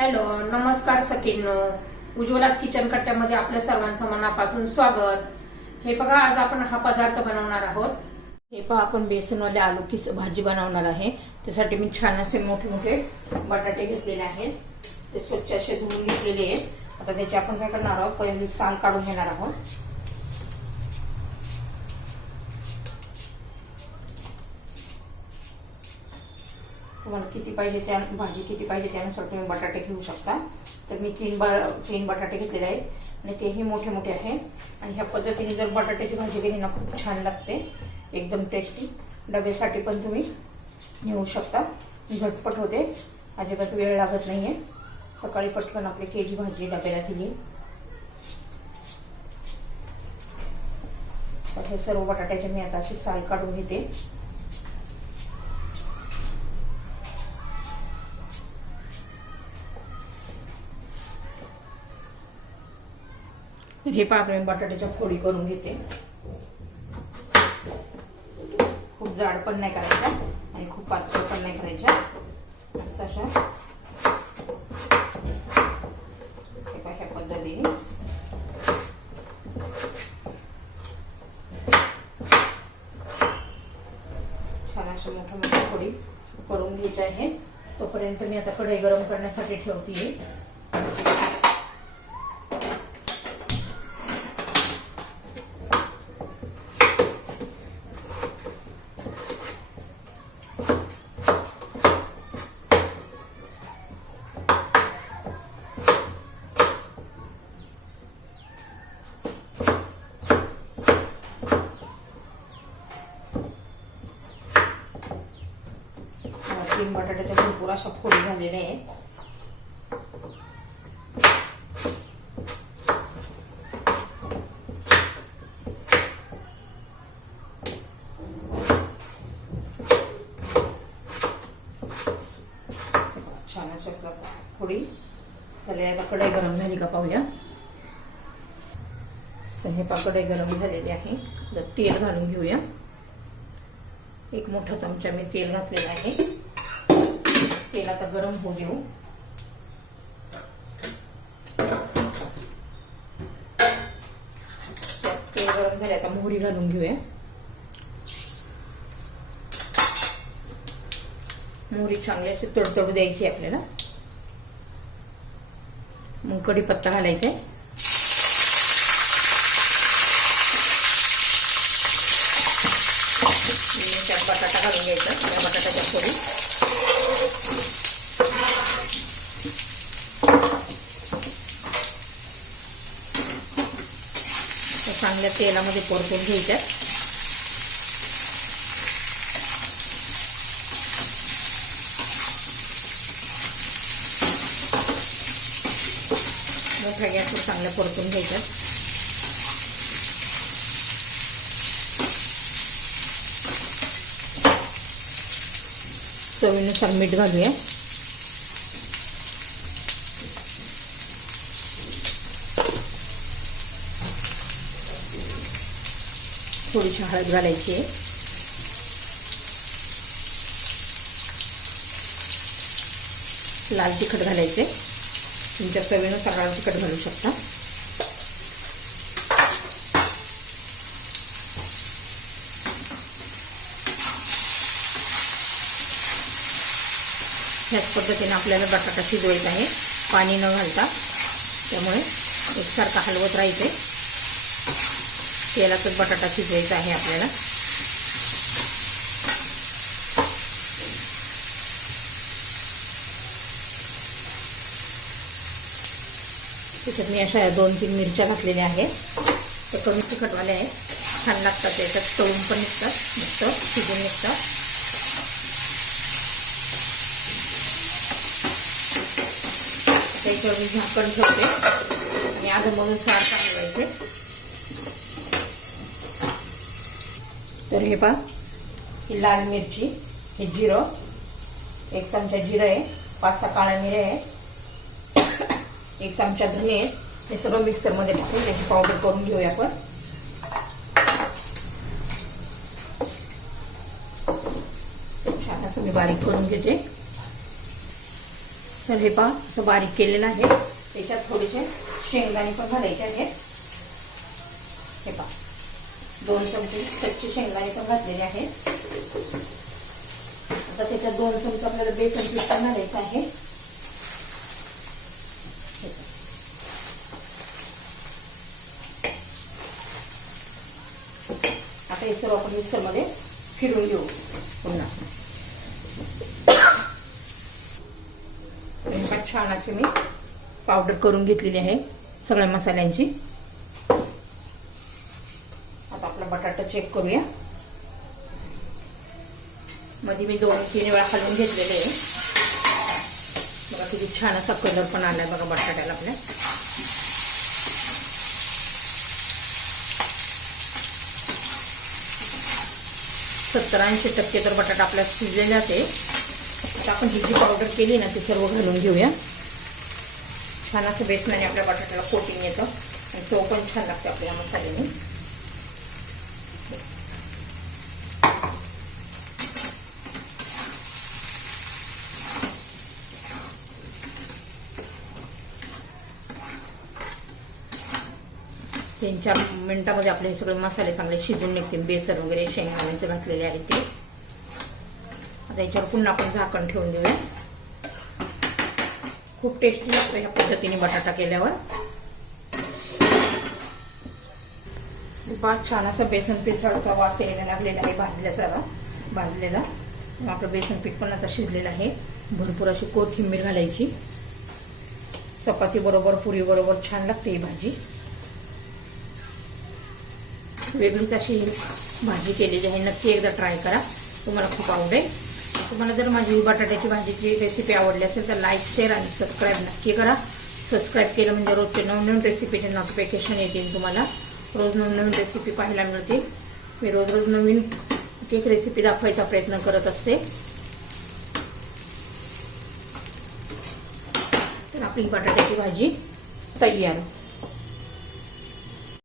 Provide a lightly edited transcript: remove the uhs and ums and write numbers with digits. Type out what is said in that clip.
Hello, नमस्कार सखींनो. उज्ज्वलाच kitchen कट्ट्यामध्ये आपल्या सर्वांचं मनापासून स्वागत. हे बघा, आज आपण हा पदार्थ बनवणार आहोत. हे पहा, आपण बेसनवाले आलू की भाजी बनवणार आहे. त्यासाठी मी छान असे मोठे मोठे बटाटे घेतलेले आहेत. ते स्वच्छ असे धुवून घेतलेले आहेत. आता त्याची आपण काय करणार आहोत, पहिली साल काढून घेणार आहोत. तुम्हाला किती पाहिजे त्या भाजी किती पाहिजे त्यानुसार तुम्ही बटाटे घेऊ शकता. तर मी तीन बटाटे घेतलेले आहेत आणि तेही मोठे मोठे आहेत. आणि ह्या पद्धतीने जर बटाट्याची भाजी केली ना, खूप छान लागते, एकदम टेस्टी. डब्यासाठी पण तुम्ही नेऊ शकता, झटपट होते, अजिबात वेळ लागत नाहीये. सकाळी पटकन आपली केजी भाजी डब्याला दिली. तर हे सर्व बटाट्याचे मी आता अशी साल काढून घेते. हे पाहतो मी बटाट्याच्या फोडी करून घेते. खूप जाड पण नाही करायच्या आणि खूप पातळ पण नाही करायच्या, मस्त अशा ह्या पद्धतीने छान अशा मोठ्या मोठ्या फोडी करून घ्यायच्या आहे. तोपर्यंत मी आता कढई गरम करण्यासाठी ठेवते. तीन बटाट्याच्या भरपूर अशा फोडी झालेल्या आहेत. छान अशा फोडी झालेल्या. आता कढई गरम झाली का पाहूया. हे कढई गरम झालेली आहे. तर तेल घालून घेऊया. एक मोठा चमचा मी तेल घातलेला आहे. तेल आता गरम होऊ देऊ. तेल गरम झाले, आता मोहरी घालून घेऊया. मोहरी चांगली अशी तडतडू द्यायची आपल्याला. मग कढीपत्ता घालायचा. बटाटा घालून घ्यायचा. बटाट्याच्या फोडी चांगल्या तेलामध्ये परतून घ्यायच्या. मोठ्या गॅसवर चांगल्या परतून घ्यायच्या. चवीनुसार मीठ घालूया. थोडीशी हळद घालायची आहे. लाल तिखट घालायचे. तुमच्या चवीनुसार लाल तिखट घालू शकता. ह्याच पद्धतीने आपल्याला बटाटा शिजवायचा आहे, पाणी न घालता. त्यामुळे एकसारखा हलवत राहायचे. तेलातच बटाटा शिजवायचा आहे आपल्याला. त्याच्यात मी अशा 2-3 मिरच्या घातलेल्या आहेत. ते कमी तिखटवाले आहेत, छान लागतात. त्याच्यात तळून पण निघतात, मस्त शिजून निघतात. त्याच्यावर मी झाकण ठेवते आणि अधूनमधून सारखं हलवायचे. तर हे पहा, ही लाल मिरची, हे जिरं, 1 चमचा जिरं आहे, 5-6 काळ्या मिऱ्या आहे, 1 चमचा धने आहे. हे सगळं मिक्सरमध्ये टाकून त्याची पावडर करून घेऊया आपण. छान असं मी बारीक करून घेते. तर हे पहा असं बारीक केलेलं आहे. त्याच्यात थोडेसे शेंगदाणे पण घालायचे आहेत. हे पहा 2 चमचे कच्चे शेंगदाणे पण घातलेले आहेत. आता त्याच्यात 2 चमचे आपल्याला बेसन पीठ पण घालायचं आहे. आता हे सर्व आपण मिक्सरमध्ये फिरून घेऊ पुन्हा. छान असे मी पावडर करून घेतलेली आहे सगळ्या मसाल्यांची. आता आपला बटाटा चेक करूया. मध्ये मी 2-3 वेळा हलवून घेतलेले आहे. बघा किती छान असा कलर पण आलाय बघा बटाट्याला आपल्या. सत्तर 80% तर बटाटा आपला शिजलेलाच आहे. आता आपण ही जी पावडर केली ना ती सर्व घालून घेऊया. छान असं बेसनाने आपल्या बटाट्याला कोटिंग येतं आणि चव पण छान लागते आपल्या मसाल्याने. तीन 4 मिनिटांमध्ये आपले हे सगळे मसाले चांगले शिजून निघतील. बेसन वगैरे शेंगदाण्याचे घातलेले आहेत ते. आता याच्यावर पुन्हा आपण झाकण ठेवून देऊया. खूप टेस्टी लागतो ह्या पद्धतीने बटाटा केल्यावर. फार छान असा बेसन पिसाळचा वास यायला लागलेला आहे भाजलेला. आपलं बेसन पीठ पण आता शिजलेलं आहे. भरपूर अशी कोथिंबीर घालायची. चपाती बरोबर पुरी बरोबर छान लागते ही भाजी. वेगळीच अशी भाजी केलेली आहे. नक्की एकदा ट्राय करा, तुम्हाला खूप आवडेल. तुम्हाला जर माझी बटाट्याची भाजीची रेसिपी आवडली असेल तर लाईक, शेअर आणि सबस्क्राईब नक्की करा. सबस्क्राईब केलं म्हणजे रोजचे नवनवीन रेसिपीचे नोटिफिकेशन येतील. तुम्हाला रोज नवनवीन रेसिपी पाहायला मिळतील. मी रोज नवीन एक रेसिपी दाखवायचा प्रयत्न करत असते. तर आपली बटाट्याची भाजी तयार.